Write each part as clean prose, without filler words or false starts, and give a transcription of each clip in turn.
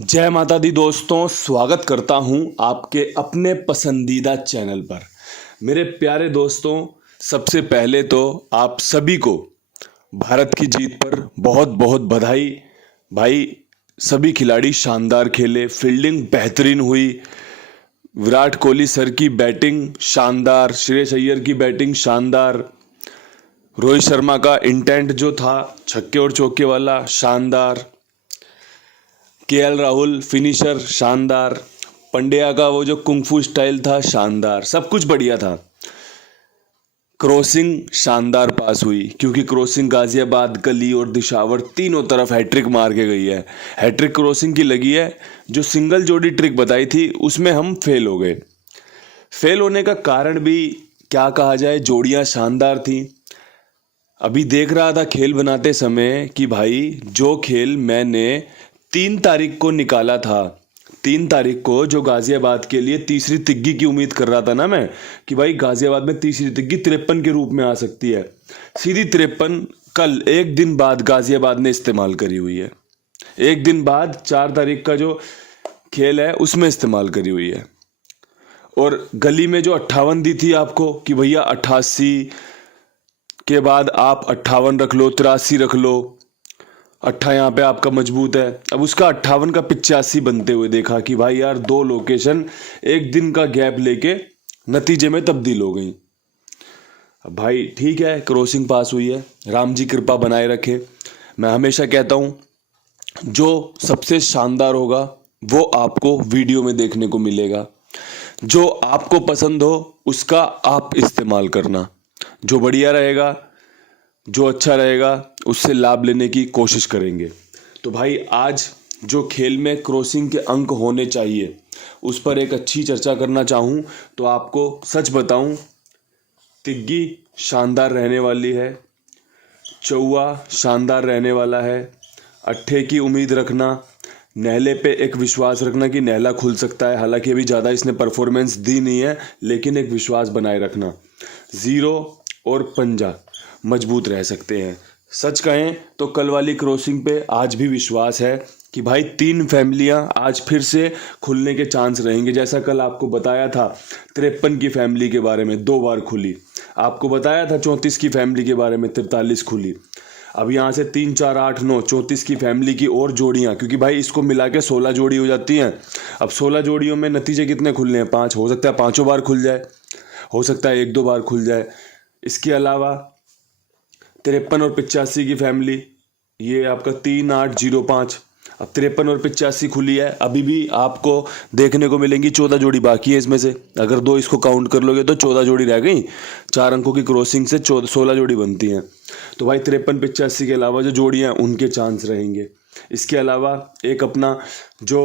जय माता दी दोस्तों, स्वागत करता हूं आपके अपने पसंदीदा चैनल पर। मेरे प्यारे दोस्तों, सबसे पहले तो आप सभी को भारत की जीत पर बहुत बहुत बधाई। भाई, सभी खिलाड़ी शानदार खेले, फील्डिंग बेहतरीन हुई। विराट कोहली सर की बैटिंग शानदार, श्रेयस अय्यर की बैटिंग शानदार, रोहित शर्मा का इंटेंट जो था छक्के और चौके वाला शानदार, केएल राहुल फिनिशर शानदार, पंड्या का वो जो कुंफू स्टाइल था शानदार, सब कुछ बढ़िया था। क्रॉसिंग शानदार पास हुई क्योंकि क्रॉसिंग गाजियाबाद, गली और दिशावर तीनों तरफ हैट्रिक मार के गई है। हैट्रिक क्रॉसिंग की लगी है। जो सिंगल जोड़ी ट्रिक बताई थी उसमें हम फेल हो गए। फेल होने का कारण भी क्या कहा जाए, जोड़ियां शानदार थी। अभी देख रहा था खेल बनाते समय कि भाई जो खेल मैंने 3 तारीख को निकाला था, 3 तारीख को जो गाजियाबाद के लिए तीसरी तिग्गी की उम्मीद कर रहा था ना मैं, कि भाई गाजियाबाद में तीसरी तिग्गी 53 के रूप में आ सकती है, सीधी 53 कल एक दिन बाद गाजियाबाद ने इस्तेमाल करी हुई है। एक दिन बाद 4 तारीख का जो खेल है उसमें इस्तेमाल करी हुई है। और गली में जो 58 दी थी आपको कि भैया 88 के बाद आप 58 रख लो, 83 रख लो, 8 यहाँ पे आपका मजबूत है। अब उसका 58 का 85 बनते हुए देखा कि भाई यार 2 लोकेशन एक दिन का गैप लेके नतीजे में तब्दील हो गई। अब भाई ठीक है, क्रॉसिंग पास हुई है, राम जी कृपा बनाए रखे। मैं हमेशा कहता हूँ जो सबसे शानदार होगा वो आपको वीडियो में देखने को मिलेगा। जो आपको पसंद हो उसका आप इस्तेमाल करना, जो बढ़िया रहेगा, जो अच्छा रहेगा उससे लाभ लेने की कोशिश करेंगे। तो भाई आज जो खेल में क्रॉसिंग के अंक होने चाहिए उस पर एक अच्छी चर्चा करना चाहूँ तो आपको सच बताऊँ, तिग्गी शानदार रहने वाली है, चौवा शानदार रहने वाला है, अट्ठे की उम्मीद रखना, नहले पे एक विश्वास रखना कि नहला खुल सकता है। हालांकि अभी ज़्यादा इसने परफॉर्मेंस दी नहीं है, लेकिन एक विश्वास बनाए रखना। ज़ीरो और पंजा मजबूत रह सकते हैं। सच कहें तो कल वाली क्रॉसिंग पे आज भी विश्वास है कि भाई 3 फैमिलियां आज फिर से खुलने के चांस रहेंगे। जैसा कल आपको बताया था 53 की फैमिली के बारे में 2 बार खुली, आपको बताया था 34 की फैमिली के बारे में 43 खुली। अब यहाँ से 3 4 8 9 34 की फैमिली की और जोड़ियाँ, क्योंकि भाई इसको मिला के 16 जोड़ी हो जाती हैं। अब 16 जोड़ियों में नतीजे कितने खुलने हैं? 5। हो सकता है 5 बार खुल जाए, हो सकता है 1-2 बार खुल जाए। इसके अलावा 53 और 85 की फैमिली, ये आपका 3 8 0 5। अब 53 और 85 खुली है, अभी भी आपको देखने को मिलेंगी 14 जोड़ी बाकी है इसमें से। अगर 2 इसको काउंट कर लोगे तो 14 जोड़ी रह गई। 4 अंकों की क्रॉसिंग से 16 जोड़ी बनती हैं। तो भाई 53 85 के अलावा जो जोड़ियाँ उनके चांस रहेंगे। इसके अलावा एक अपना जो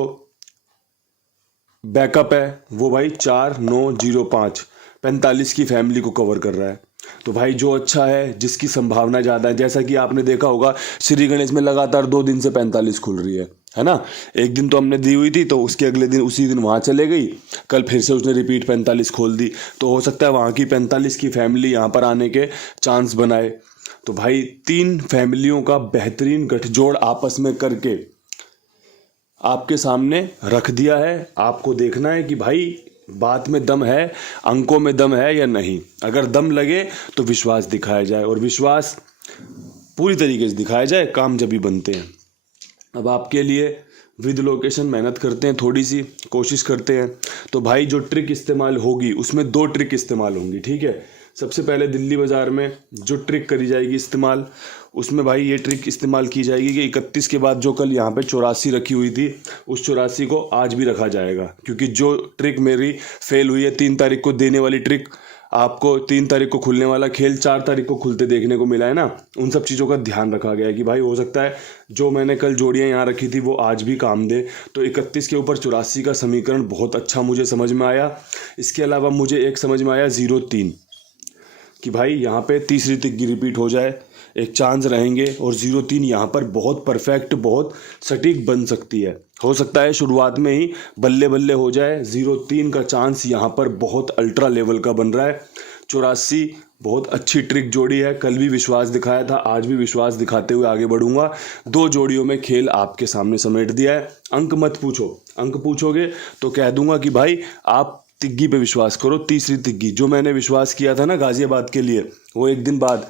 बैकअप है वो भाई 4 9 0 5 45 की फैमिली को कवर कर रहा है। तो भाई जो अच्छा है, जिसकी संभावना ज़्यादा है, जैसा कि आपने देखा होगा श्री गणेश में लगातार 2 दिन से 45 खुल रही है ना। एक दिन तो हमने दी हुई थी तो उसके अगले दिन उसी दिन वहाँ चले गई, कल फिर से उसने रिपीट 45 खोल दी। तो हो सकता है वहाँ की 45 की फैमिली यहाँ पर आने के चांस बनाए। तो भाई 3 फैमिलियों का बेहतरीन गठजोड़ आपस में करके आपके सामने रख दिया है। आपको देखना है कि भाई बात में दम है, अंकों में दम है या नहीं। अगर दम लगे तो विश्वास दिखाया जाए, और विश्वास पूरी तरीके से दिखाया जाए, काम जब भी बनते हैं। अब आपके लिए विद लोकेशन मेहनत करते हैं, थोड़ी सी कोशिश करते हैं। तो भाई जो ट्रिक इस्तेमाल होगी उसमें 2 ट्रिक इस्तेमाल होंगी, ठीक है। सबसे पहले दिल्ली बाज़ार में जो ट्रिक करी जाएगी इस्तेमाल, उसमें भाई ये ट्रिक इस्तेमाल की जाएगी कि 31 के बाद जो कल यहाँ पे 84 रखी हुई थी उस 84 को आज भी रखा जाएगा। क्योंकि जो ट्रिक मेरी फेल हुई है 3 तारीख को देने वाली ट्रिक, आपको 3 तारीख को खुलने वाला खेल 4 तारीख को खुलते देखने को मिला है ना, उन सब चीज़ों का ध्यान रखा गया है कि भाई हो सकता है जो मैंने कल जोड़ियाँ यहाँ रखी थी वो आज भी काम दे। तो 31 के ऊपर 84 का समीकरण बहुत अच्छा मुझे समझ में आया। इसके अलावा मुझे एक समझ में आया 0-3 कि भाई यहाँ पे तीसरी तिग्गी रिपीट हो जाए, एक चांस रहेंगे। और 0-3 यहाँ पर बहुत परफेक्ट, बहुत सटीक बन सकती है। हो सकता है शुरुआत में ही बल्ले बल्ले हो जाए। 0-3 का चांस यहाँ पर बहुत अल्ट्रा लेवल का बन रहा है। 84 बहुत अच्छी ट्रिक जोड़ी है। कल भी विश्वास दिखाया था, आज भी विश्वास दिखाते हुए आगे बढ़ूंगा। 2 जोड़ियों में खेल आपके सामने समेट दिया है। अंक मत पूछो, अंक पूछोगे तो कह दूंगा कि भाई आप तिग्गी पे विश्वास करो। तीसरी तिग्गी जो मैंने विश्वास किया था ना गाजियाबाद के लिए, वो एक दिन बाद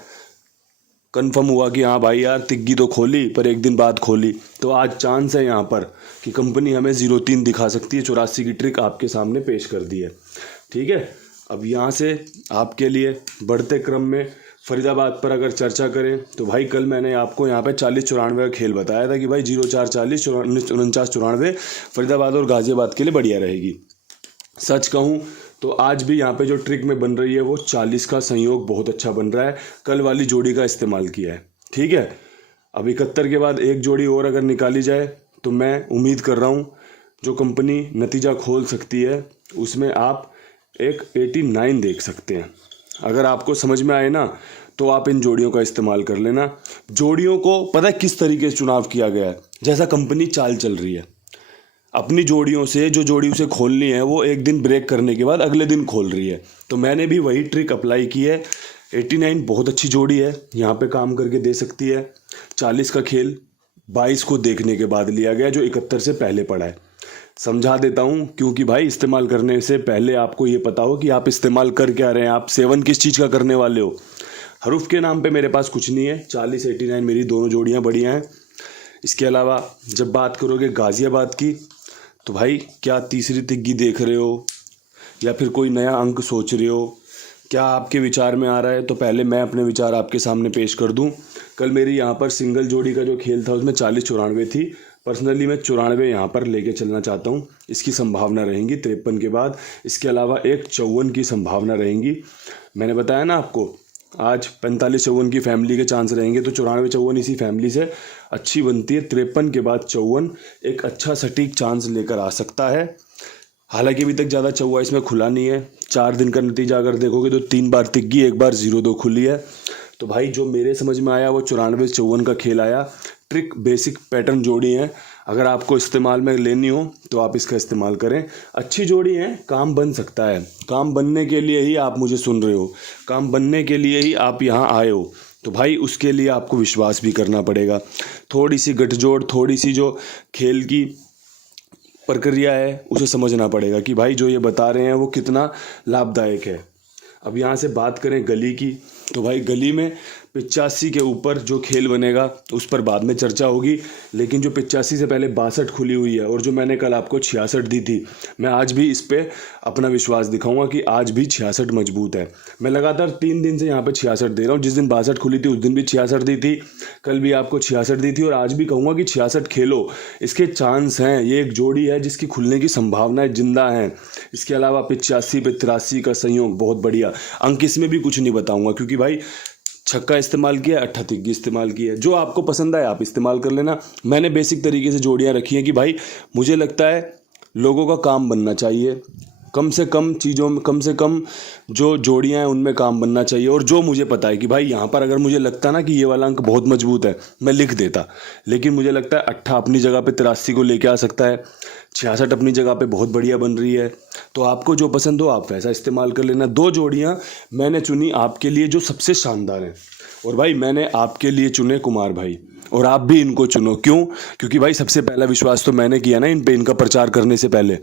कंफर्म हुआ कि हाँ भाई यार तिग्गी तो खोली पर एक दिन बाद खोली। तो आज चांस है यहाँ पर कि कंपनी हमें 0-3 दिखा सकती है। 84 की ट्रिक आपके सामने पेश कर दी है। ठीक है, अब यहाँ से आपके लिए बढ़ते क्रम में फरीदाबाद पर अगर चर्चा करें तो भाई कल मैंने आपको यहाँ पे 40-94 का खेल बताया था कि भाई 0-4-40 49-94 फरीदाबाद और गाजियाबाद के लिए बढ़िया रहेगी। सच कहूँ तो आज भी यहाँ पे जो ट्रिक में बन रही है वो 40 का संयोग बहुत अच्छा बन रहा है। कल वाली जोड़ी का इस्तेमाल किया है। ठीक है, अब 71 के बाद एक जोड़ी और अगर निकाली जाए तो मैं उम्मीद कर रहा हूँ जो कंपनी नतीजा खोल सकती है उसमें आप एक 89 देख सकते हैं। अगर आपको समझ में आए ना तो आप इन जोड़ियों का इस्तेमाल कर लेना। जोड़ियों को पता है किस तरीके से चुनाव किया गया है, जैसा कंपनी चाल चल रही है। अपनी जोड़ियों से जो जोड़ी उसे खोलनी है वो एक दिन ब्रेक करने के बाद अगले दिन खोल रही है। तो मैंने भी वही ट्रिक अप्लाई की है। 89 बहुत अच्छी जोड़ी है, यहाँ पे काम करके दे सकती है। 40 का खेल 22 को देखने के बाद लिया गया जो 71 से पहले पड़ा है। समझा देता हूँ क्योंकि भाई इस्तेमाल करने से पहले आपको ये पता हो कि आप इस्तेमाल कर क्या रहे हैं, आप सेवन किस चीज़ का करने वाले हो। हरूफ के नाम पे मेरे पास कुछ नहीं है। 40-89 मेरी दोनों जोड़ियाँ बढ़िया हैं। इसके अलावा जब बात करोगे गाजियाबाद की तो भाई क्या तीसरी तिग्गी देख रहे हो या फिर कोई नया अंक सोच रहे हो, क्या आपके विचार में आ रहा है? तो पहले मैं अपने विचार आपके सामने पेश कर दूं। कल मेरी यहाँ पर सिंगल जोड़ी का जो खेल था उसमें 40-94 थी। पर्सनली मैं 94 यहाँ पर लेके चलना चाहता हूँ। इसकी संभावना रहेंगी 53 के बाद। इसके अलावा एक 54 की संभावना रहेंगी। मैंने बताया ना आपको आज 45-54 की फैमिली के चांस रहेंगे, तो 94-54 इसी फैमिली से अच्छी बनती है। 53 के बाद 54 एक अच्छा सटीक चांस लेकर आ सकता है। हालांकि अभी तक ज़्यादा चौवा इसमें खुला नहीं है। 4 दिन का नतीजा अगर देखोगे तो 3 बार तिग्गी, 1 बार 0-2 खुली है। तो भाई जो मेरे समझ में आया वो 94-54 का खेल आया। ट्रिक बेसिक पैटर्न जोड़ी है, अगर आपको इस्तेमाल में लेनी हो तो आप इसका इस्तेमाल करें। अच्छी जोड़ी है, काम बन सकता है। काम बनने के लिए ही आप मुझे सुन रहे हो, काम बनने के लिए ही आप यहाँ आए हो। तो भाई उसके लिए आपको विश्वास भी करना पड़ेगा। थोड़ी सी गठजोड़, थोड़ी सी जो खेल की प्रक्रिया है उसे समझना पड़ेगा कि भाई जो ये बता रहे हैं वो कितना लाभदायक है। अब यहाँ से बात करें गली की तो भाई गली में 85 के ऊपर जो खेल बनेगा उस पर बाद में चर्चा होगी। लेकिन जो 85 से पहले 62 खुली हुई है और जो मैंने कल आपको 66 दी थी, मैं आज भी इस पे अपना विश्वास दिखाऊंगा कि आज भी 66 मजबूत है। मैं लगातार 3 दिन से यहाँ पे 66 दे रहा हूँ। जिस दिन 62 खुली थी उस दिन भी 66 दी थी, कल भी आपको 66 दी थी और आज भी कहूँगा कि 66 खेलो। इसके चांस हैं, ये एक जोड़ी है जिसकी खुलने की संभावनाएं जिंदा हैं। इसके अलावा 85 पे 83 का संयोग बहुत बढ़िया। अंक इसमें भी कुछ नहीं बताऊँगा क्योंकि भाई छक्का इस्तेमाल किया, 8 तिग्गी इस्तेमाल की है। जो आपको पसंद आए आप इस्तेमाल कर लेना। मैंने बेसिक तरीके से जोड़ियाँ रखी हैं कि भाई मुझे लगता है लोगों का काम बनना चाहिए। कम से कम चीज़ों में, कम से कम जो जोड़ियाँ हैं उनमें काम बनना चाहिए। और जो मुझे पता है कि भाई यहाँ पर अगर मुझे लगता ना कि ये वाला अंक बहुत मजबूत है, मैं लिख देता। लेकिन मुझे लगता है 8 अपनी जगह पे 83 को लेके आ सकता है, 66 अपनी जगह पे बहुत बढ़िया बन रही है। तो आपको जो पसंद हो आप वैसा इस्तेमाल कर लेना। 2 जोड़ियाँ मैंने चुनी आपके लिए जो सबसे शानदार हैं। और भाई मैंने आपके लिए चुने कुमार भाई, और आप भी इनको चुनो। क्यों? क्योंकि भाई सबसे पहला विश्वास तो मैंने किया ना इन पे, इनका प्रचार करने से पहले।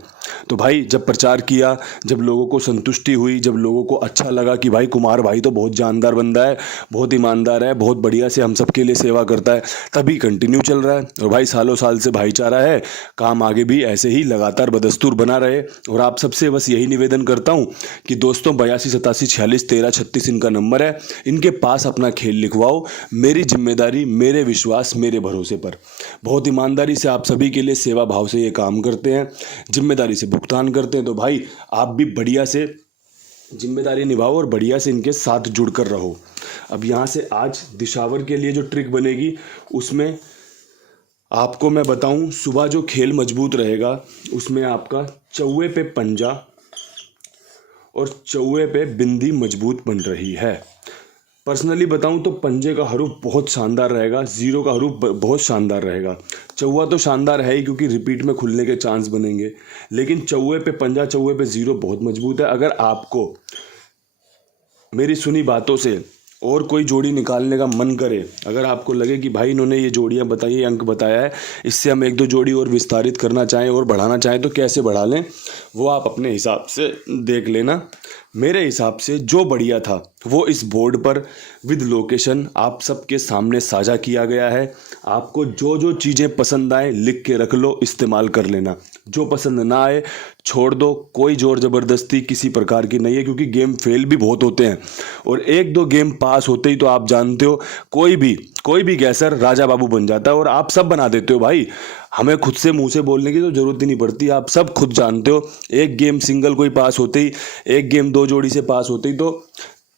तो भाई जब प्रचार किया, जब लोगों को संतुष्टि हुई, जब लोगों को अच्छा लगा कि भाई कुमार भाई तो बहुत जानदार बंदा है, बहुत ईमानदार है, बहुत बढ़िया से हम सबके लिए सेवा करता है, तभी कंटिन्यू चल रहा है। और भाई सालों साल से भाईचारा है, काम आगे भी ऐसे ही लगातार बदस्तूर बना रहे। और आप सबसे बस यही निवेदन करता हूँ कि दोस्तों 82 87 46 13 36 इनका नंबर है, इनके पास अपना खेल लिखवाओ। मेरी जिम्मेदारी, मेरे विश्वास, मेरे भरोसे पर बहुत ईमानदारी से आप सभी के लिए सेवा भाव से ये काम करते हैं, जिम्मेदारी से भुगतान करते हैं। तो भाई आप भी बढ़िया से जिम्मेदारी निभाओ और बढ़िया से इनके साथ जुड़कर रहो। अब यहाँ से आज दिशावर के लिए जो ट्रिक बनेगी उसमें आपको मैं बताऊं, सुबह जो खेल मजबूत रहेगा उसमें आपका चौवे पे पंजा और चौवे पे बिंदी मजबूत बन रही है। पर्सनली बताऊं तो पंजे का हरूफ बहुत शानदार रहेगा, 0 का हरूफ बहुत शानदार रहेगा। चौवा तो शानदार है ही क्योंकि रिपीट में खुलने के चांस बनेंगे, लेकिन चौवे पे पंजा, चौवे पे 0 बहुत मजबूत है। अगर आपको मेरी सुनी बातों से और कोई जोड़ी निकालने का मन करे, अगर आपको लगे कि भाई इन्होंने ये जोड़ियाँ बताई, ये अंक बताया है, इससे हम एक दो जोड़ी और विस्तारित करना चाहें और बढ़ाना चाहें तो कैसे बढ़ा लें, वो आप अपने हिसाब से देख लेना। मेरे हिसाब से जो बढ़िया था वो इस बोर्ड पर विद लोकेशन आप सबके सामने साझा किया गया है। आपको जो जो चीज़ें पसंद आए लिख के रख लो, इस्तेमाल कर लेना। जो पसंद ना आए छोड़ दो, कोई जोर ज़बरदस्ती किसी प्रकार की नहीं है, क्योंकि गेम फेल भी बहुत होते हैं और एक दो गेम पास होते ही तो आप जानते हो कोई भी गैसर राजा बाबू बन जाता है। और आप सब बना देते हो भाई, हमें खुद से मुंह से बोलने की तो ज़रूरत ही नहीं पड़ती, आप सब खुद जानते हो। एक गेम सिंगल कोई पास होते ही, एक गेम दो जोड़ी से पास होते ही तो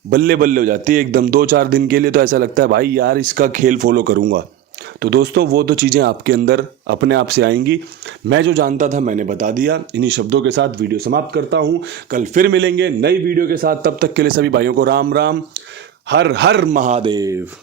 बल्ले बल्ले हो जाती है एकदम। 2-4 दिन के लिए तो ऐसा लगता है भाई यार इसका खेल फॉलो करूँगा। तो दोस्तों वो तो चीज़ें आपके अंदर अपने आप से आएंगी। मैं जो जानता था मैंने बता दिया। इन्हीं शब्दों के साथ वीडियो समाप्त करता हूँ। कल फिर मिलेंगे नई वीडियो के साथ, तब तक के लिए सभी भाइयों को राम राम, हर हर महादेव।